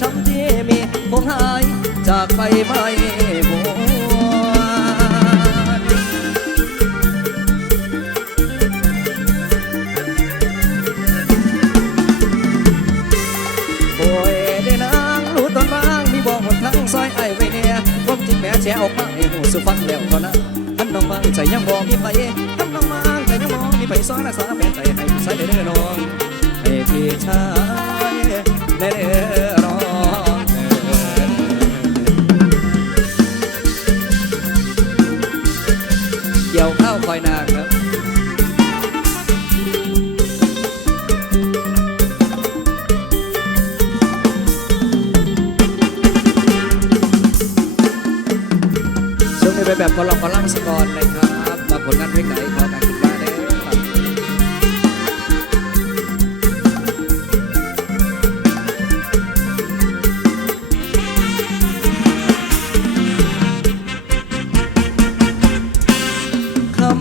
ช้ำที่มีคงหายจากไปไม่หมดโอ้ยได้นางรู้ตอนบ้างมีบอกหนทางซอยไอ้ไว้เนี่ยความจริงแม่แชร์ออกมาให้หูสุฟังแล้วเท่านั้นท่านน้องบางใจยังบอกมีไปท่านน้องบางใจยังบอกมีไปซอยรักษาแม่ใจให้ผู้ชายได้เด้อน้องให้พี่ชา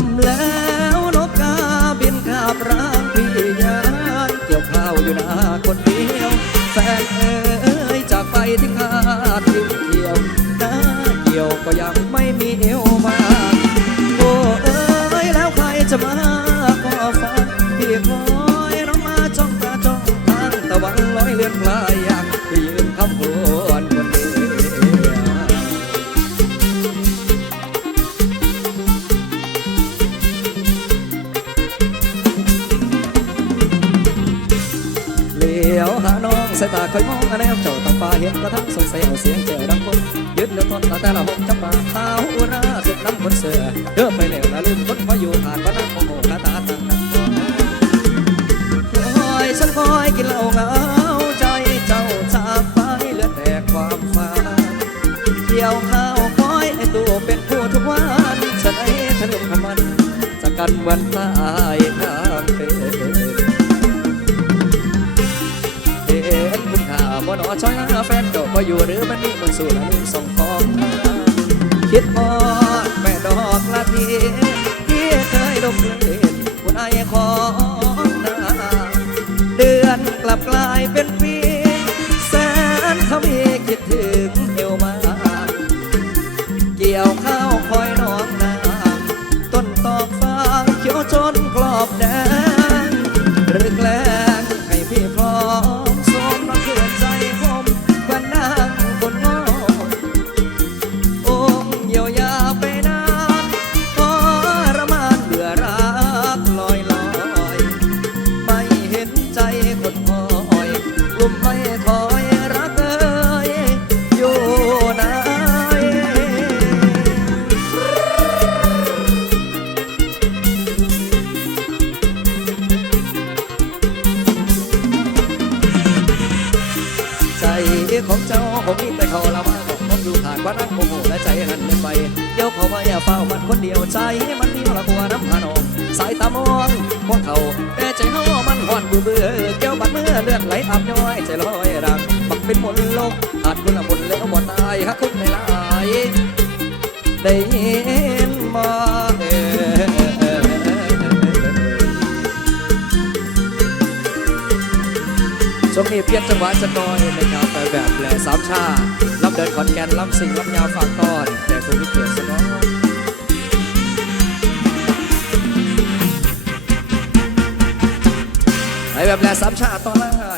ำแล้วนกกาบินขาบร่างพี่ยานเกี่ยวข้าวอยู่นาคนเดียว แฟนเอ๋ยจากไปทิ้งหาดทิ้งเดียวหน้าเกี่ยวก็ยัง คอยมองอันนเจ้าตาฟ้าเห็นกระทั่งสงสัยเอาเสียงเจอดังคนยึดเลือทนตาแต่ละหงจับปาเท้าอุราสุดน้ำคนเสือเดินไปแล้วละลืมคนพออยู่ผ่านพระนั่งโมโหคาตาตั้งนังคอยฉันคอยกินเหล้าเหงาใจเจ้าจากไปเหลือแต่ความฝันเกี่ยวข้าวคอยไอตัวเป็นผู้ทุกวันฉันไอ้ทะเลขมันจากกันวันตาย ช้อยหาแฟนเก่าบ่อยู่หรือมันมีคนสู่ละลืมส่งของคิดพอ นลกขาดคุณละบุญแล้วบ่ตายฮักคุณไม่ลายได้ยินมาเอช่วงนี้เปลี่ยนจังหวะจะน้อยนะครับไปแบบแหล่สามชาลำเดินขอนแก่นลำสิงลำยาวฝากตอนแต่คุณวิเกียรติสน้อยไปแบบแหล่สามชาต่อเลยม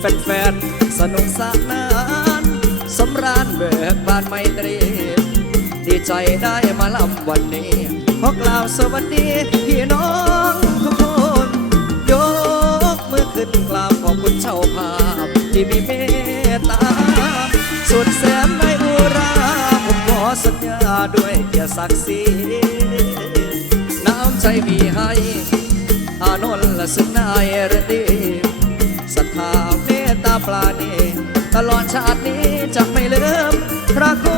แฟนๆ สนุกสนานสำราญเบิกบานไมตรี ดีใจได้มาลำวันนี้ขอกล่าวสวัสดี พี่น้องทุกคน ยกมือขึ้นกราบขอบคุณเจ้าภาพ ที่มีเมตตา สุดแสนในอุรา ผมขอสัญญาด้วยเกียรติศักดิ์ศรีน้ำใจมีให้ อานนท์และซึ่งนายรดี ปลาณีตลอดชาตินี้จะไม่ลืมพระคุณ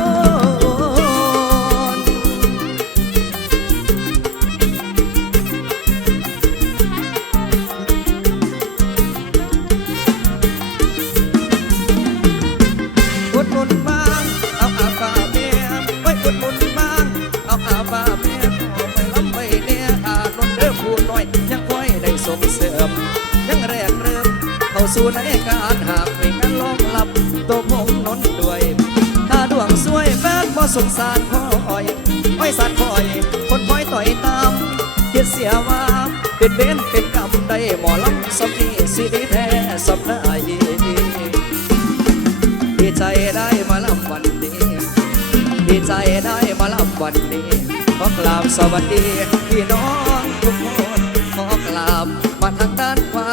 ขอกราบสวัสดีพี่น้องทุกคนขอกราบมาทางด้านขวา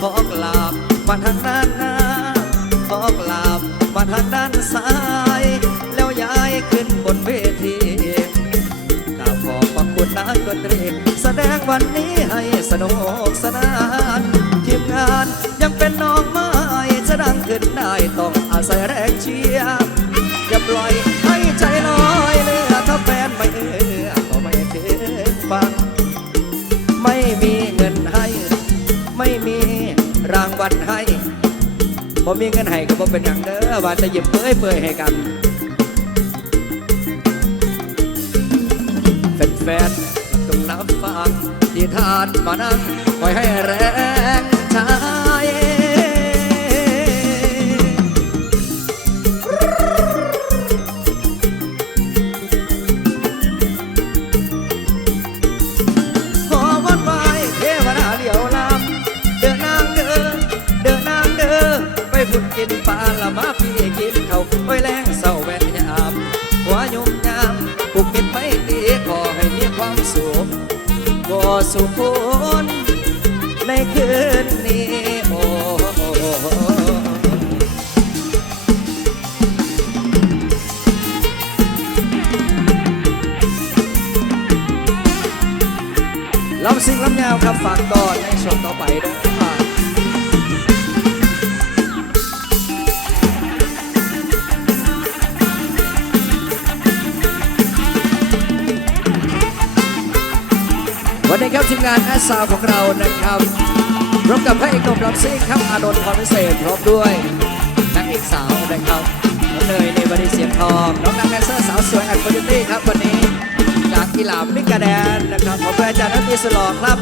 ขอกราบมาทางด้านหน้าขอกราบมาทางด้านซ้าย แล้วย้ายขึ้นบนเวทีกราบขอบพระคุณนักดนตรีแสดงวันนี้ให้สนุกสนานทีมงานยังเป็นน้องางวัลให้บ่มีเงินให้ก็บ่เป็นอย่างเด้อว่าจะหยิบเปื่อยเปื่อยให้กันแฟนๆต้องนับฟังที่ทานมานั่งคอยให้แรง บ่สุขนในคืนนี้โอ้ลำซิงลำยาวครับฝากต่อในช่วงต่อไปเด้อค วันนี้ครับทีมงานแอสซาวของเรานะครับร่วมกับพระเอกหนุ่มรับซิ่งครับอานนท์พรพิเศษพร้อมด้วยนางเอกสาวนะครับน้องเนยในบริเสียงทองน้องนางแดนเซอร์สาวสวยแอนด์คอร์ตี้ครับวันนี้จากกีฬามิกาแดนนะครับขอบคุณอาจารย์นัทตีสลอครับ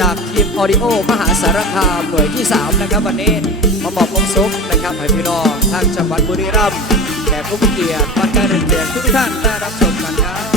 จากทีมออดิโอมหาสารคามหน่วยที่ 3 นะครับ วันนี้มาบอกความสุขนะครับให้พี่น้องทางจังหวัดบุรีรัมย์แต่ผู้เกียรติวันการเรียนเสียงทุกท่านได้รับชมกันครับ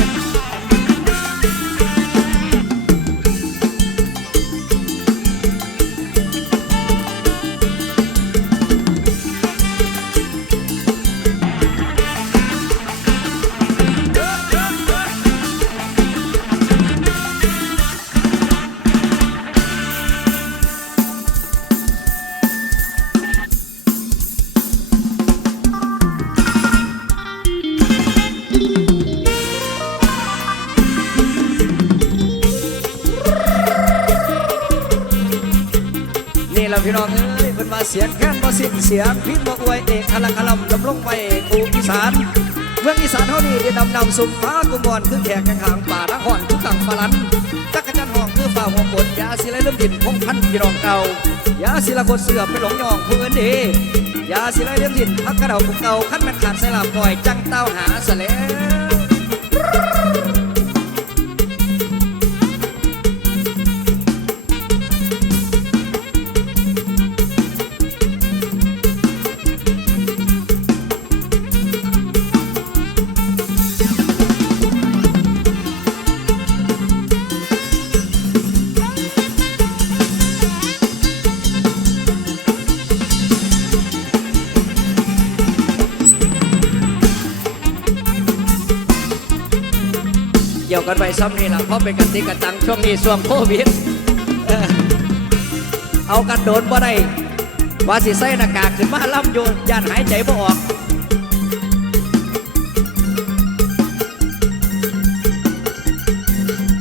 พี่น้องเอ้ยเพิ่นมาเสียงแค้นบ่สิ้นเสียงพิษบ่อวยเอกอลังอลัมดำลงไปกูอีสานเมืองอีสานเฮานี่ได้นำนำสุมฟ้ากุมอนคือแขกข้างป่าละห่อนคือกังปลาลันจักรจันทร์ห้องคือฝ่าหัวปดยาสิไลเริ่มดินพงพันพี่น้องเก่ายาสิละกดเสือไปหลงยองผู้อื่นดียาสิไลเริ่มดินพักกระเดาภูเก่าขั้นแมันขาดใส่ลาบก่อยจังเต้าหาซะแล้ว ซ้ำนี่ละเพราะเป็นกันติกกันตังช่วงนี้ช่วงโควิดเอากันโดนบ่ได้ว่าสิใส่หน้ากากขึ้นมาล่ำโยนย่านหายใจบ่ออก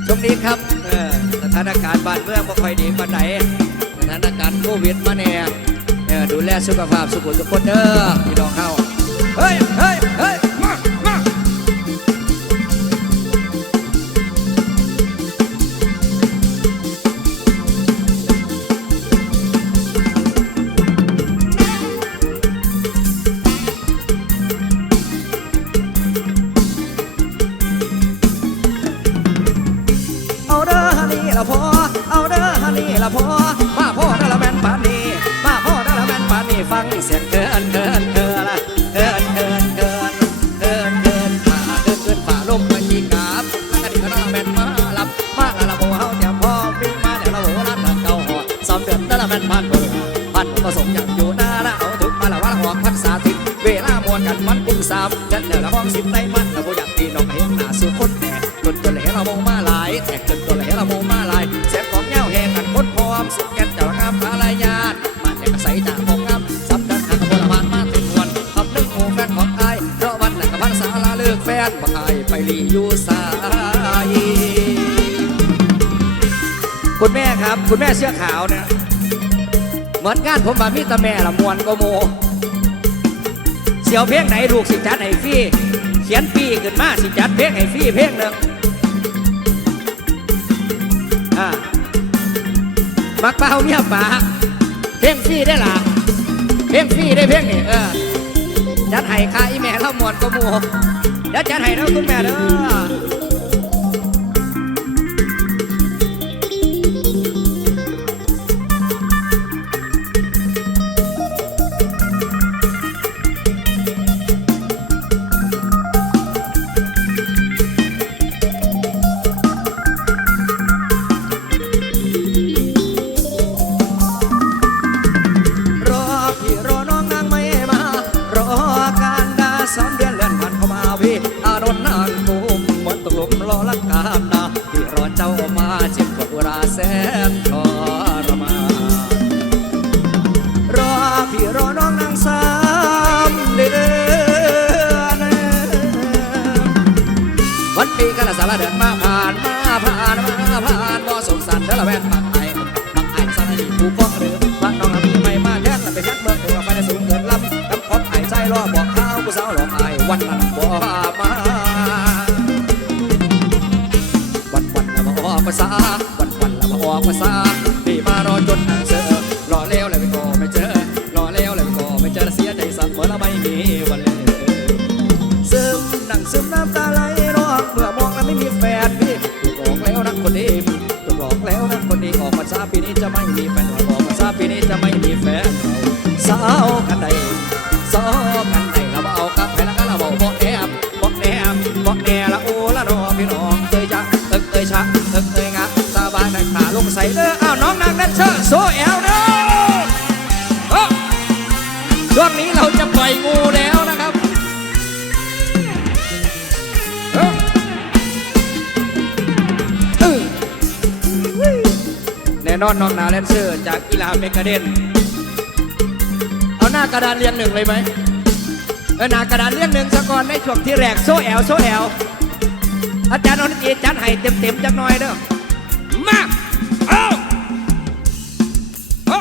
ช่วงนี้ครับสถานการณ์บ้านเมืองบ่ค่อยดีปานไหนสถานการณ์โควิดมาเนี่ยเออดูแลสุขภาพสุขุทุกคนเด้อพี่น้องเข้าเฮ้ยานนี้ฟังเสียง คุณแม่ครับ คุณแม่เสื้อขาวเนี่ยเหมือนกันผมมามีตาแม่ละมวนก็โมเสียวเพลงไหนลูกสิจัดให้ฟรีเขียนฟรีขึ้นมาสิจัดเพลงให้ฟรีเพลงหนึ่งอ่ามักเป้าเมียป่าเพลงฟรีได้หล่ะเพลงฟรีได้เพลงนี่เออจัดให้ค่าอีแม่ละมวนก็โมเดี๋ยวจัดให้แล้วคุณแม่เด้อ เตยชะเอิกเตยงะสาบานนักขาลงใส่เด้ออ้าวน้องนางแดนเซอร์โซแอลเด้อเอ้าช่วงนี้เราจะปล่อยงูแล้วนะครับแน่นอนน้องนาแดนเซอร์จากกีฬาเมกาเดนเอาหน้ากระดานเรียงหนึ่งเลยไหมเออหน้ากระดานเรียงหนึ่งสกอนในช่วงที่แรกโซแอลโซแอล อาจารย์นนทรีจัดให้เต็มเต็มๆจักหน่อยเด้อมาเอาเอา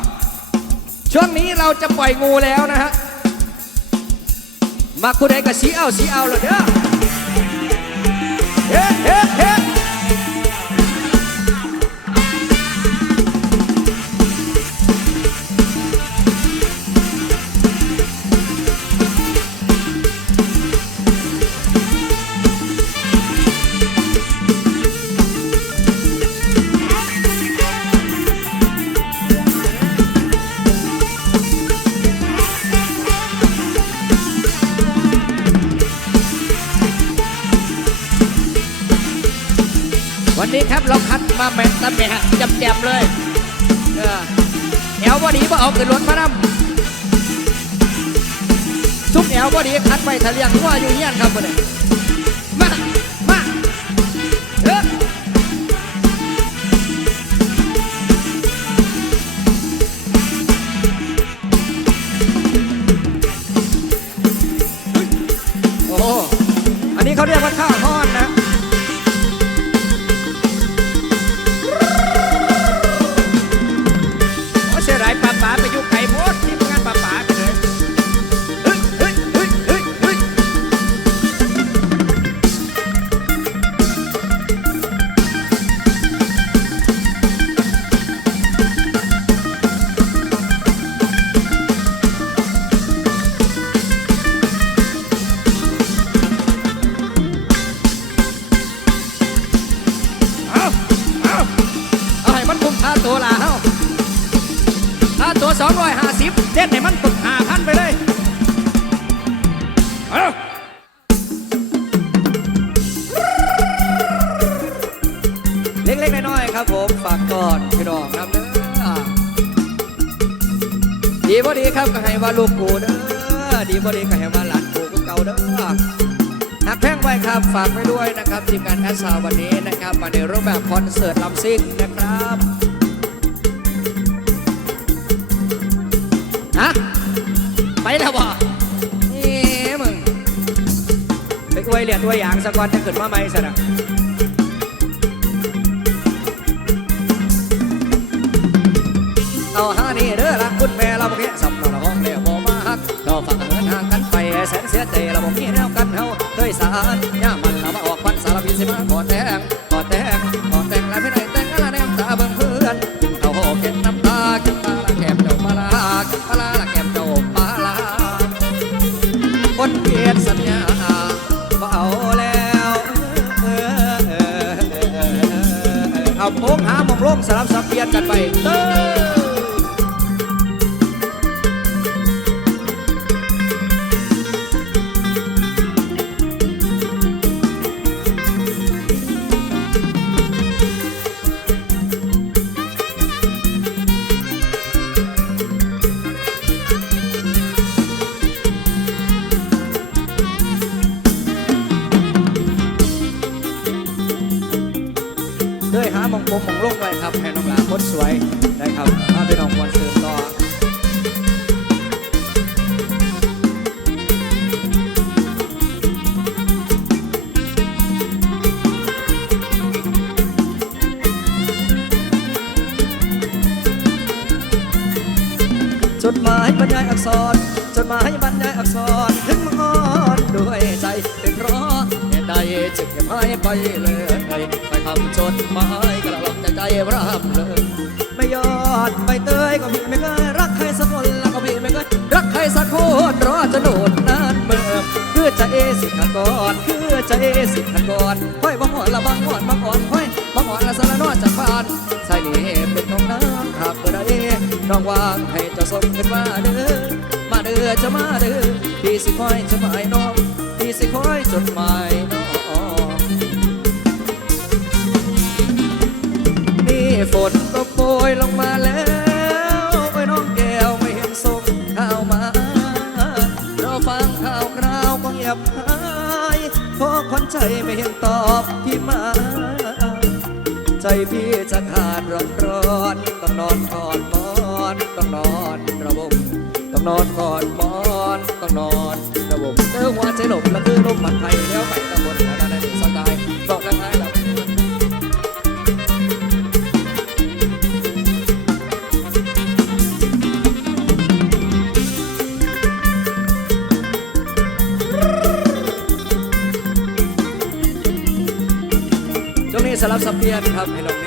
ช่วงนี้เราจะปล่อยงูแล้วนะฮะมาคุณใดก็สีเอาสีเอาเลยเด้อเฮ้เฮ้ ครับเราคัดมาแมนตะแม่จำแจมเลยเออแอวบอดีบ่เอาขึ้นรถมานำซุปแอวบอดีคัดไปทะเลียงว่าอยู่เฮียนครับบ่เนี่ย กูก็เก่าเด้อหักแพงไว้ครับฝากไปด้วยนะครับทีมงานแอสซาวันนี้นะครับ มาในรูปแบบคอนเสิร์ตลำซิ่งนะครับฮะไปแล้วบ่นี่มึงไปอวยเหรียญตัวอย่างสักวันจะเกิดมาไหมสระ ใจเราบ่มีแนวกันเฮาเคยสารย่ามันเรามาออกพันสารพิสิมากอดแดงกอดแดงกอดแดงแล้วไม่ได้แต่งละแนมตาเบิ่งเพื่อนกินข้าวโหกินน้ำตากินปลาละแก้มเจ้าปลาลากินปลาละแก้มเจ้าปลาลาคนเกลียดสัญญาบ่เอาแล้วเอาโค้งหาหมองลงสลับสับเปลี่ยนกันไปเด้ ด้วยหามองคมมองลงไว้ครับให้น้องหลาคนสวยนะครับมาเป็นน้องมวนสืบต่อจดหมายบรรยายอักษร จึงเก็บหายไปเลยไปทำจดหมายกระลอกจใจร่ำเลย ไม่ยอดไปเตยก็พี่ไม่เคยรักใครสักคนแล้วก็พี่ไม่เคยรักใครสักคนรอจะโดดนานเมื่อคือใจสิขัดก่อนคือใจสิขัดก่อนค่อยบังอ่อนละบังอ่อนบังอ่อนค่อยบังอ่อนละสารนอจากบ้านใส่นี่เป็นน้องน้ำหากเมื่อใดน้องวางให้เจ้าสมขึ้นมาเด้อมาเด้อจะมาเด้อพี่สิคอยจะหมายน้องพี่สิคอยจดหมายน้อง ยลงมาแล้วโอ้ยน้องแก้วไม่เห็นส่งข่าวมา เราฟังข่าวคราวก็เงียบหายเพราะคนใจไม่เห็นตอบพี่มา ใจพี่จะขาดร้อนร้อนต้องนอนกอดมอนต้องนอนระบมต้องนอนกอดมอนต้องนอนระบมเจอหัวใจหลบแล้วคือลมมันไทยแล้วไปตะบนนาน ช่วงนี้